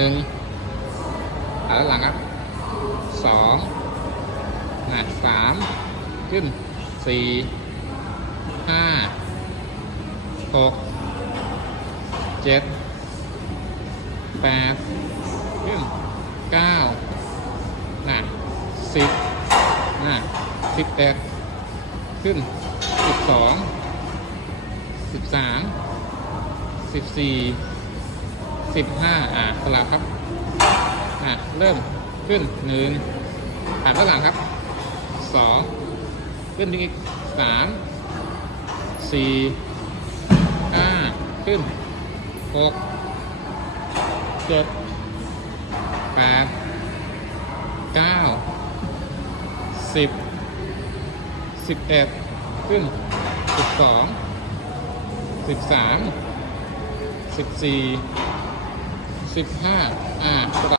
หนึ่งขาหลังครับสองนะสามขึ้นสี่ห้าหกเจ็ดแปดขึ้นเก้านะสิบนะสิบเอ็ดขึ้นสิบสองสิบสามสิบสี่ สิบห้าอ่าสลับครับ อะเริ่มขึ้นหนึ่งผ่านด้านหลังครับสองขึ้นอีกสามสี่ห้าขึ้นหกเจ็ดแปดเก้าสิบสิบเอ็ดขึ้นสิบสองสิบสามสิบสี่ สิบห้าอ่า